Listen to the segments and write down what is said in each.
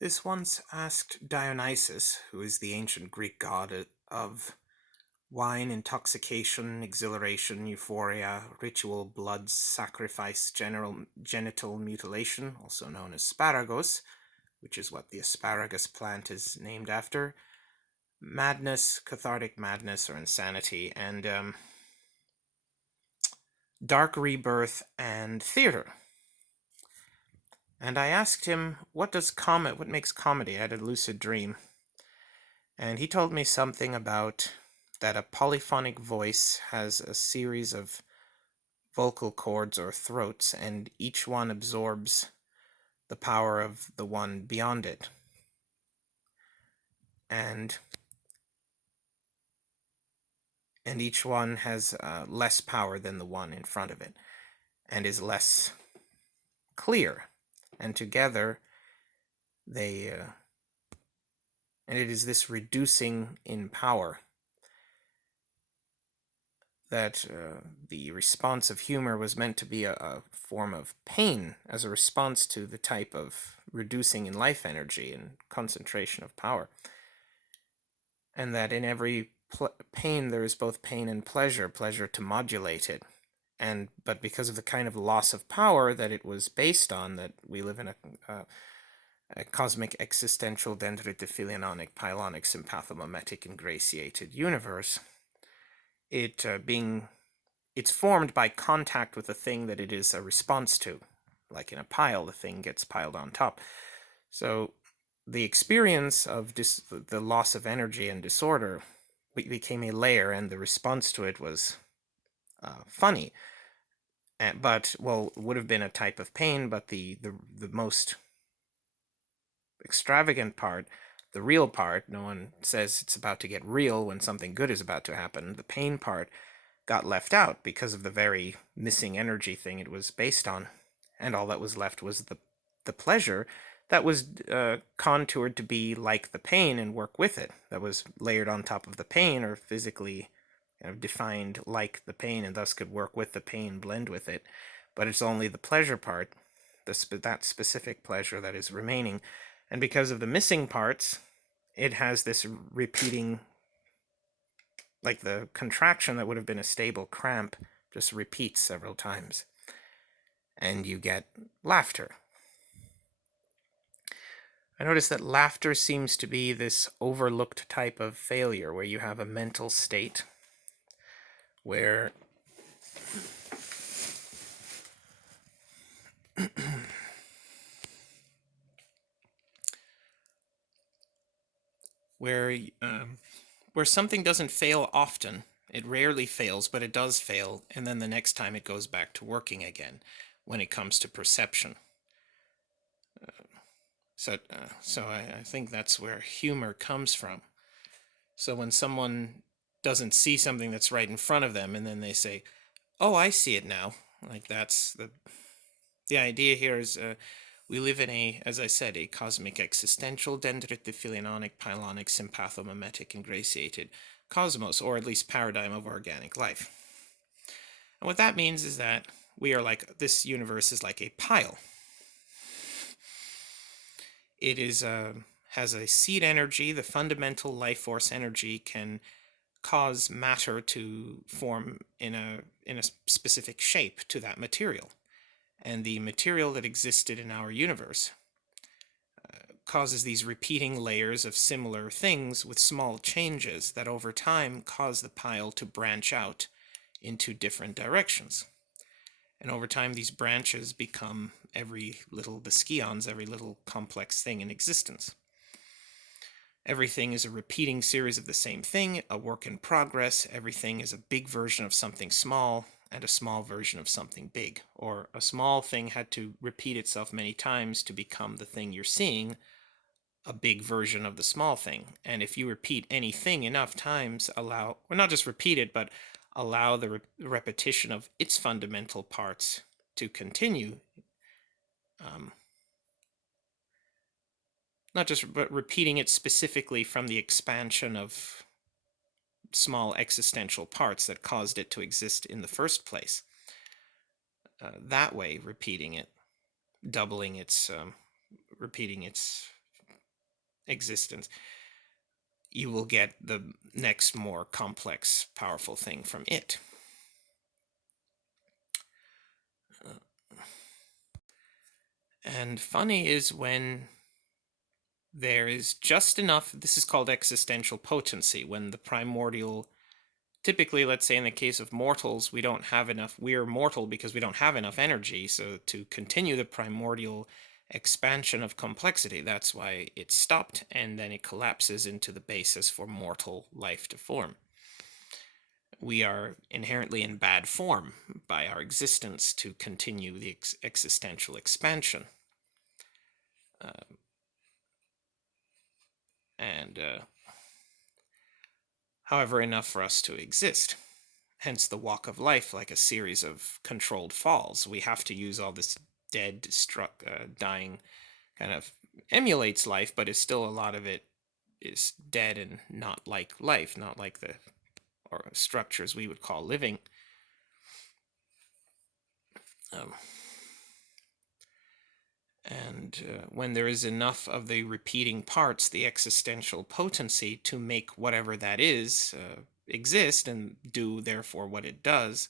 This once asked Dionysus, who is the ancient Greek god of wine, intoxication, exhilaration, euphoria, ritual, blood, sacrifice, genital mutilation, also known as sparagos, which is what the asparagus plant is named after, madness, cathartic madness or insanity, and dark rebirth and theater. And I asked him, what makes comedy? I had a lucid dream. And he told me something about that a polyphonic voice has a series of vocal cords or throats, and each one absorbs the power of the one beyond it. And each one has less power than the one in front of it, and is less clear. And together, they and it is this reducing in power that the response of humor was meant to be a form of pain as a response to the type of reducing in life energy and concentration of power. And that in every pain there is both pain and pleasure to modulate it. But because of the kind of loss of power that it was based on, that we live in a cosmic existential dendritophilionic pylonic sympathomimetic ingratiated universe, it's formed by contact with the thing that it is a response to. Like in a pile, the thing gets piled on top. So the experience of the loss of energy and disorder became a layer, and the response to it was funny. But would have been a type of pain, but the most extravagant part, the real part, no one says it's about to get real when something good is about to happen. The pain part got left out because of the very missing energy thing it was based on. And all that was left was the pleasure that was contoured to be like the pain and work with it. That was layered on top of the pain, or physically defined like the pain, and thus could work with the pain, blend with it. But it's only the pleasure part, that specific pleasure, that is remaining. And because of the missing parts, it has this repeating, like the contraction that would have been a stable cramp, just repeats several times. And you get laughter. I notice that laughter seems to be this overlooked type of failure where you have a mental state where where where something doesn't fail often. It rarely fails, but it does fail, and then the next time it goes back to working again when it comes to perception. So I think that's where humor comes from. So when someone doesn't see something that's right in front of them, and then they say, "Oh, I see it now," like that's the idea here is we live in as I said, a cosmic existential dendritophilionic pylonic sympathomimetic ingratiated cosmos, or at least paradigm of organic life. And what that means is that this universe is like a pile. It is has a seed energy. The fundamental life force energy can cause matter to form in a specific shape to that material. And the material that existed in our universe causes these repeating layers of similar things with small changes that over time cause the pile to branch out into different directions. And over time, these branches become the scions, every little complex thing in existence. Everything is a repeating series of the same thing, a work in progress. Everything is a big version of something small and a small version of something big. Or a small thing had to repeat itself many times to become the thing you're seeing, a big version of the small thing. And if you repeat anything enough times, not just repeat it, but allow the repetition of its fundamental parts to continue, not just repeating it specifically from the expansion of small existential parts that caused it to exist in the first place. That way, repeating it, doubling its, repeating its existence, you will get the next more complex, powerful thing from it. And funny is when there is just enough, this is called existential potency, when the primordial, typically, let's say in the case of mortals, we don't have enough, we're mortal because we don't have enough energy, so to continue the primordial expansion of complexity, that's why it stopped, and then it collapses into the basis for mortal life to form. We are inherently in bad form by our existence to continue the existential expansion. However, enough for us to exist. Hence the walk of life, like a series of controlled falls. We have to use all this dead, dying kind of emulates life, but it's still a lot of it is dead and not like life, not like the or structures we would call living. When there is enough of the repeating parts, the existential potency, to make whatever that is exist and do therefore what it does,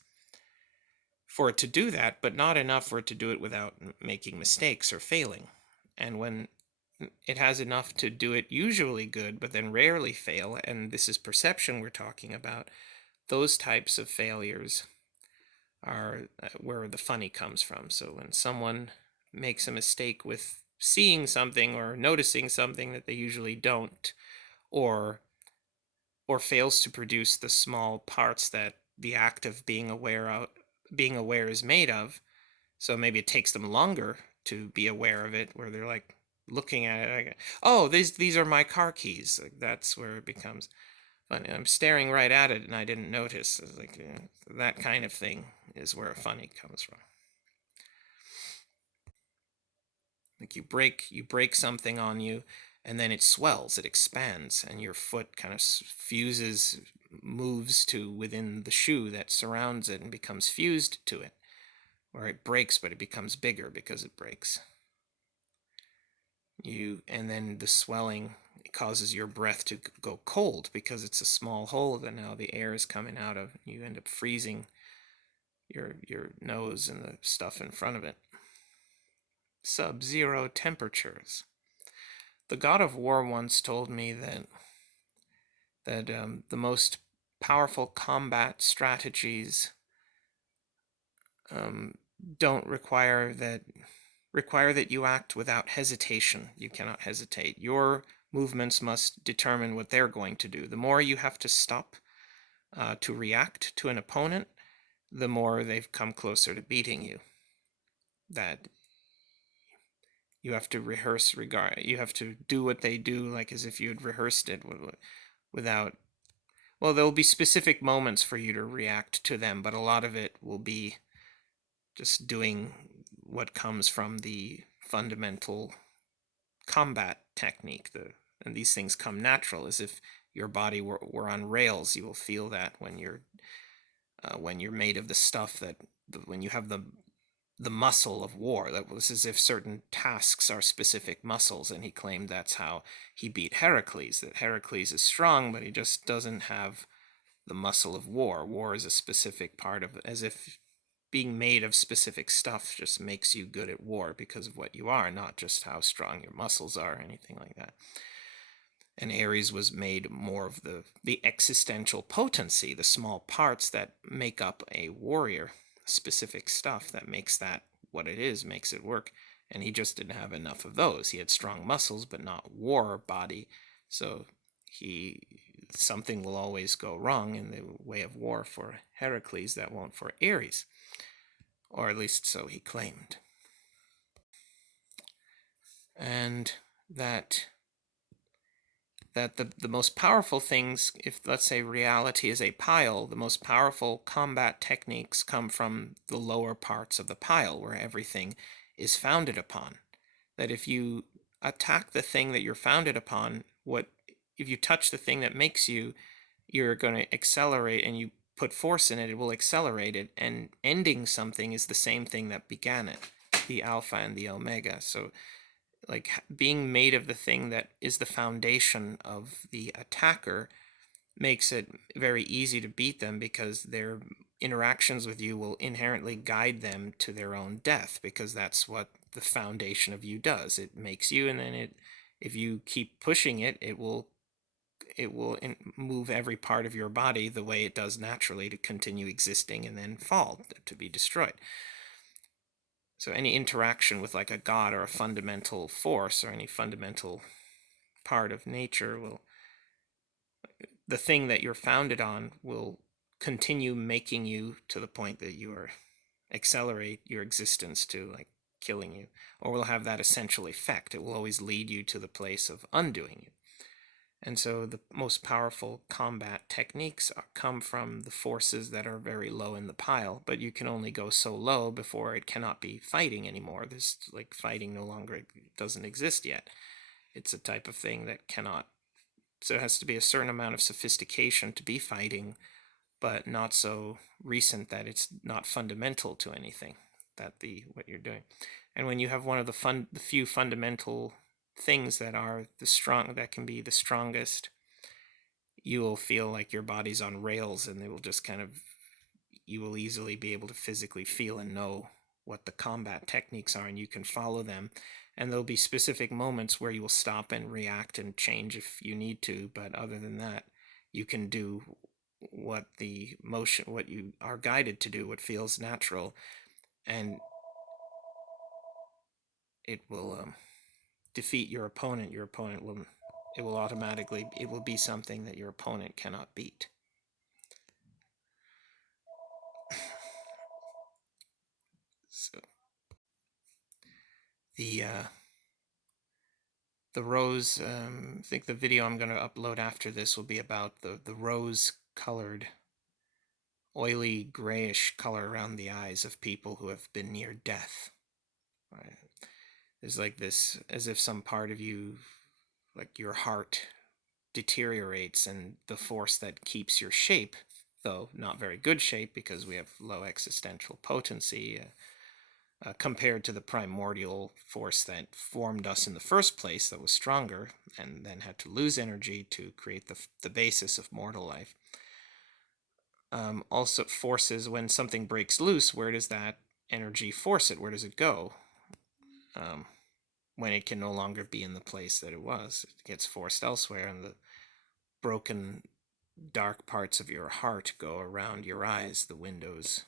for it to do that, but not enough for it to do it without making mistakes or failing. And when it has enough to do it usually good, but then rarely fail, and this is perception we're talking about, those types of failures are where the funny comes from. So when someone makes a mistake with seeing something or noticing something that they usually don't, or fails to produce the small parts that the act of being aware is made of, so maybe it takes them longer to be aware of it, where they're like looking at it, like, oh, these are my car keys. Like, that's where it becomes funny. I'm staring right at it and I didn't notice. It's like that kind of thing is where funny comes from. Like you break something on you, and then it swells, it expands, and your foot kind of moves to within the shoe that surrounds it and becomes fused to it. Or it breaks, but it becomes bigger because it breaks. And then the swelling causes your breath to go cold because it's a small hole that now the air is coming out of. You end up freezing your nose and the stuff in front of it. Sub-zero temperatures. The god of war once told me that the most powerful combat strategies don't require that you act without hesitation. You cannot hesitate. Your movements must determine what they're going to do. The more you have to stop to react to an opponent, the more they've come closer to beating you. That you have to rehearse you have to do what they do, like as if you had rehearsed it without. Well, there'll be specific moments for you to react to them, but a lot of it will be just doing what comes from the fundamental combat technique. And these things come natural, as if your body were on rails. You will feel that when you're made of the stuff when you have the muscle of war. That was as if certain tasks are specific muscles, and he claimed that's how he beat Heracles. That Heracles is strong, but he just doesn't have the muscle of war. War is a specific part of it, as if being made of specific stuff just makes you good at war because of what you are, not just how strong your muscles are or anything like that. And Ares was made more of the existential potency, the small parts that make up a warrior, specific stuff that makes that what it is, makes it work. And he just didn't have enough of those. He had strong muscles, but not war body. So something will always go wrong in the way of war for Heracles that won't for Ares. Or at least so he claimed. And that the most powerful things, if let's say reality is a pile, the most powerful combat techniques come from the lower parts of the pile, where everything is founded upon. That if you attack the thing that you're founded upon, if you touch the thing that makes you, you're going to accelerate, and you put force in it, it will accelerate it, and ending something is the same thing that began it, the alpha and the omega. So like being made of the thing that is the foundation of the attacker makes it very easy to beat them, because their interactions with you will inherently guide them to their own death, because that's what the foundation of you does. It makes you, and then if you keep pushing it, it will move every part of your body the way it does naturally to continue existing and then fall to be destroyed. So any interaction with like a god or a fundamental force or any fundamental part of nature will, the thing that you're founded on will continue making you to the point that you are accelerate your existence to like killing you, or will have that essential effect. It will always lead you to the place of undoing you. And so the most powerful combat techniques come from the forces that are very low in the pile, but you can only go so low before it cannot be fighting anymore. This, like, fighting no longer doesn't exist yet. It's a type of thing that cannot, so it has to be a certain amount of sophistication to be fighting, but not so recent that it's not fundamental to anything that what you're doing. And when you have one of the few fundamental things that are that can be the strongest, you will feel like your body's on rails, and it will just kind of, you will easily be able to physically feel and know what the combat techniques are, and you can follow them. And there'll be specific moments where you will stop and react and change if you need to, but other than that, you can do what you are guided to do, what feels natural, and it will defeat your opponent. Your opponent will, it will be something that your opponent cannot beat. So the rose, I think the video I'm going to upload after this will be about the rose colored, oily grayish color around the eyes of people who have been near death. Right? There's like this, as if some part of you, like your heart, deteriorates, and the force that keeps your shape, though not very good shape because we have low existential potency, compared to the primordial force that formed us in the first place, that was stronger and then had to lose energy to create the basis of mortal life. Also, forces, when something breaks loose, where does that energy force it? Where does it go? When it can no longer be in the place that it was, it gets forced elsewhere, and the broken, dark parts of your heart go around your eyes, the windows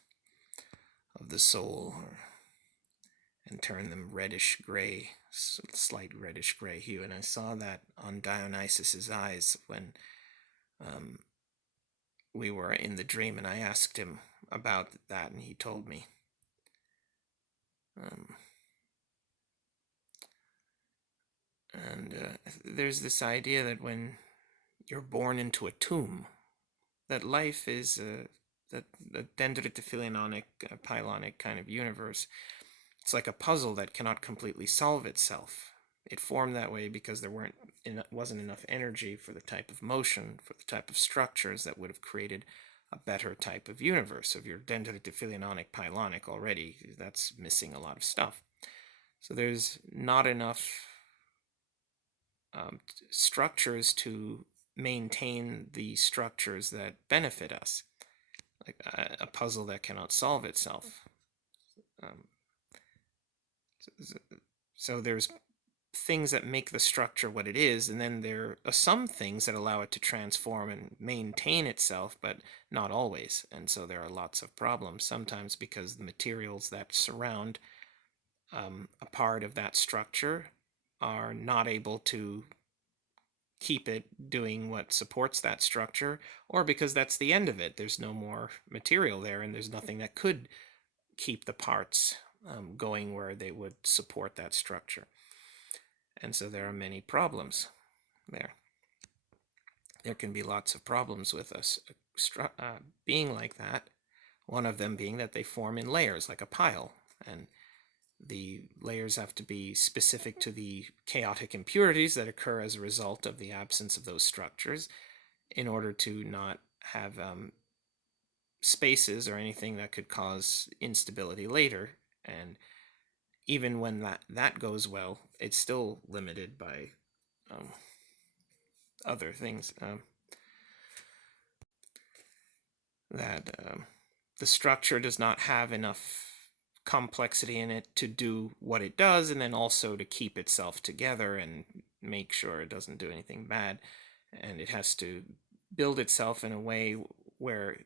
of the soul, and turn them reddish gray, slight reddish gray hue. And I saw that on Dionysus's eyes when we were in the dream, and I asked him about that, and he told me. There's this idea that when you're born into a tomb, that life is that the dendritophilononic, pylonic kind of universe. It's like a puzzle that cannot completely solve itself. It formed that way because there wasn't enough energy for the type of motion, for the type of structures that would have created a better type of universe. Of your dendritophilononic pylonic already, that's missing a lot of stuff. So there's not enough structures to maintain the structures that benefit us, like a puzzle that cannot solve itself. So there's things that make the structure what it is, and then there are some things that allow it to transform and maintain itself, but not always. And so there are lots of problems, sometimes because the materials that surround a part of that structure are not able to keep it doing what supports that structure, or because that's the end of it. There's no more material there, and there's nothing that could keep the parts going where they would support that structure. And so there are many problems there. There can be lots of problems with us being like that. One of them being that they form in layers, like a pile, and the layers have to be specific to the chaotic impurities that occur as a result of the absence of those structures, in order to not have spaces or anything that could cause instability later. And even when that goes well, it's still limited by um, other things. That the structure does not have enough complexity in it to do what it does, and then also to keep itself together and make sure it doesn't do anything bad. And it has to build itself in a way where,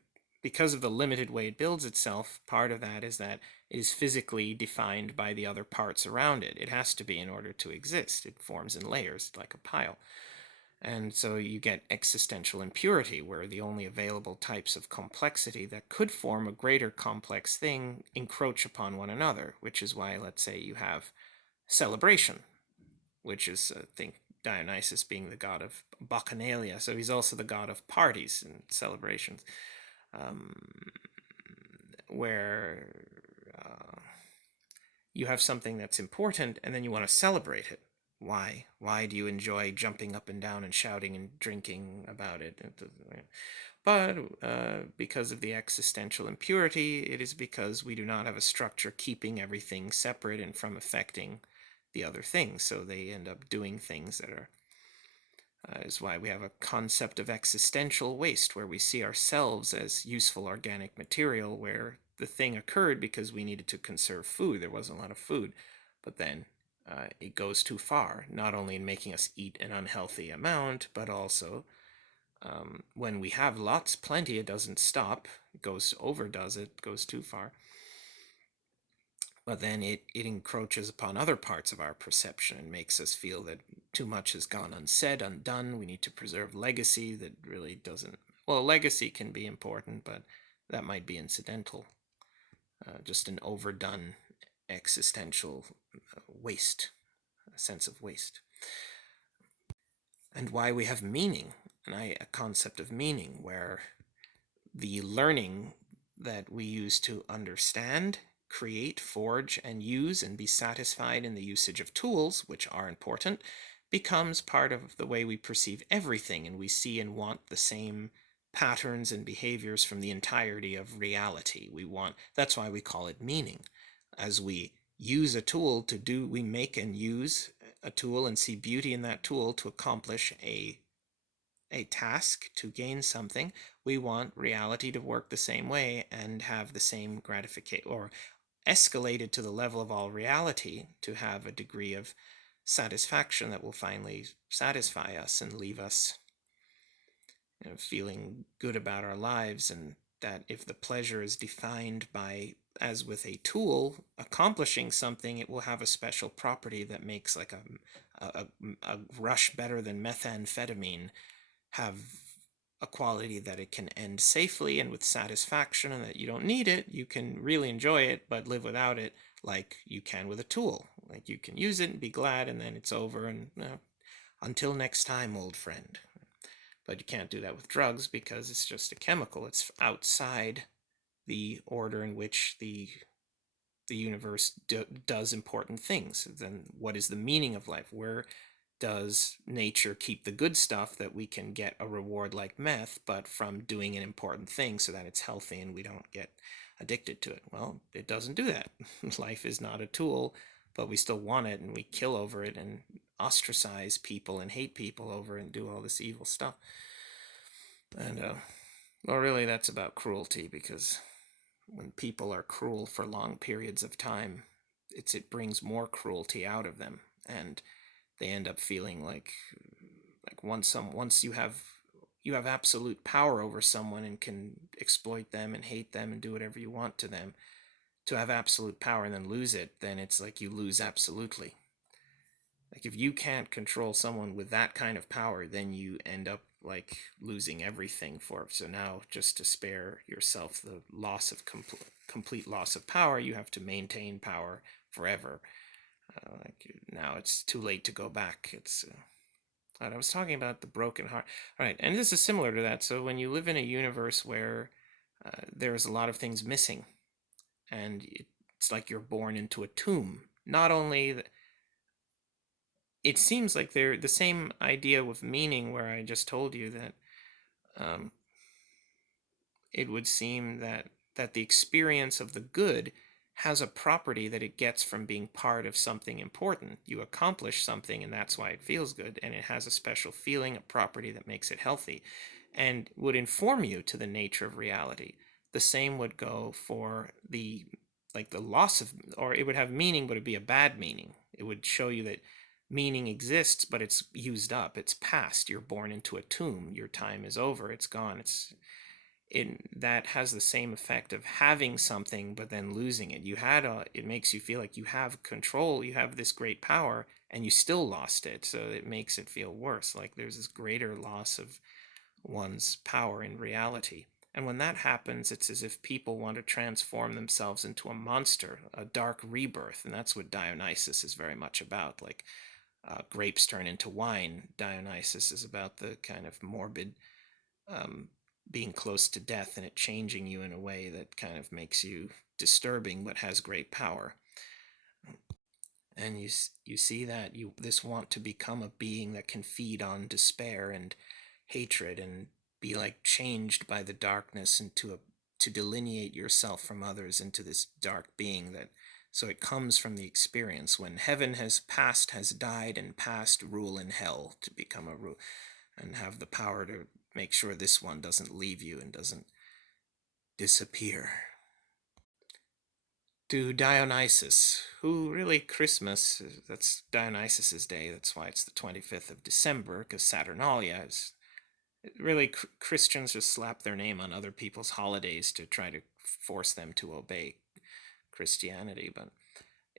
because of the limited way it builds itself, part of that is that it is physically defined by the other parts around it. It has to be in order to exist. It forms in layers like a pile. And so you get existential impurity, where the only available types of complexity that could form a greater complex thing encroach upon one another, which is why, let's say, you have celebration, which is, I think, Dionysus being the god of bacchanalia. So he's also the god of parties and celebrations, um, where uh, you have something that's important and then you want to celebrate it. Why? Why do you enjoy jumping up and down and shouting and drinking about it? But because of the existential impurity, it is because we do not have a structure keeping everything separate and from affecting the other things. So they end up doing things that are, is why we have a concept of existential waste, where we see ourselves as useful organic material, where the thing occurred because we needed to conserve food. There wasn't a lot of food. But then it goes too far, not only in making us eat an unhealthy amount, but also when we have lots, plenty, it doesn't stop. It overdoes it, goes too far. But then it encroaches upon other parts of our perception and makes us feel that too much has gone unsaid, undone. We need to preserve legacy that really doesn't. Well, legacy can be important, but that might be incidental. Just an overdone existential waste, a sense of waste. And why we have meaning, a concept of meaning, where the learning that we use to understand, create, forge, and use and be satisfied in the usage of tools, which are important, becomes part of the way we perceive everything, and we see and want the same patterns and behaviors from the entirety of reality. That's why we call it meaning. As we use a tool to do, we make and use a tool and see beauty in that tool to accomplish a task, to gain something. We want reality to work the same way and have the same gratification, or escalated to the level of all reality, to have a degree of satisfaction that will finally satisfy us and leave us, feeling good about our lives. And that if the pleasure is defined by, as with a tool, accomplishing something, it will have a special property that makes like a rush better than methamphetamine have a quality that it can end safely and with satisfaction, and that you don't need it, you can really enjoy it but live without it, like you can with a tool. Like you can use it and be glad, and then it's over, and until next time, old friend. But you can't do that with drugs because it's just a chemical. It's outside the order in which the universe does important things. Then what is the meaning of life? Where does nature keep the good stuff that we can get a reward like meth, but from doing an important thing so that it's healthy and we don't get addicted to it? Well, it doesn't do that. Life is not a tool, but we still want it, and we kill over it and ostracize people and hate people over it and do all this evil stuff. And well, really, that's about cruelty, because when people are cruel for long periods of time, it brings more cruelty out of them, and they end up feeling like once you have absolute power over someone and can exploit them and hate them and do whatever you want to them, to have absolute power and then lose it, then it's like you lose absolutely. Like if you can't control someone with that kind of power, then you end up like losing everything for it. So now, just to spare yourself the loss of complete loss of power, you have to maintain power forever. Like now it's too late to go back. It's I was talking about the broken heart. All right, and this is similar to that. So when you live in a universe where there's a lot of things missing, and it's like you're born into a tomb. Not only it seems like they're the same idea with meaning, where I just told you that um, it would seem that the experience of the good has a property that it gets from being part of something important. You accomplish something, and that's why it feels good, and it has a special feeling, a property that makes it healthy, and would inform you to the nature of reality. The same would go for the loss of, or it would have meaning, but it'd be a bad meaning. It would show you that meaning exists, but it's used up, it's past. You're born into a tomb, your time is over, it's gone. That has the same effect of having something but then losing it. It makes you feel like you have control, you have this great power, and you still lost it. So it makes it feel worse, like there's this greater loss of one's power in reality. And when that happens, it's as if people want to transform themselves into a monster, a dark rebirth. And that's what Dionysus is very much about. Like grapes turn into wine. Dionysus is about the kind of morbid um, being close to death and it changing you in a way that kind of makes you disturbing but has great power. And you see that this want to become a being that can feed on despair and hatred and be like changed by the darkness to delineate yourself from others into this dark being that. So it comes from the experience when heaven has passed, has died, and passed, rule in hell to become a rule and have the power to make sure this one doesn't leave you and doesn't disappear. To Dionysus, who really Christmas, that's Dionysus's day, that's why it's the 25th of December, because Saturnalia is really Christians just slap their name on other people's holidays to try to force them to obey Christianity. But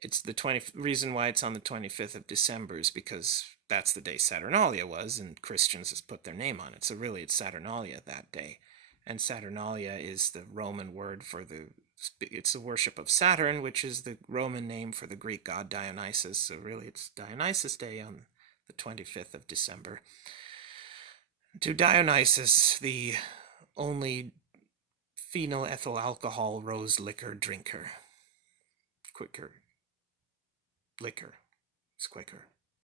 it's the reason why it's on the 25th of December is because that's the day Saturnalia was, and Christians just put their name on it. So really, it's Saturnalia that day, and Saturnalia is the Roman word for it's the worship of Saturn, which is the Roman name for the Greek god Dionysus. So really, it's Dionysus Day on the 25th of December. To Dionysus, the only phenyl ethyl alcohol rose liquor drinker. Quicker. Liquor. It's quicker.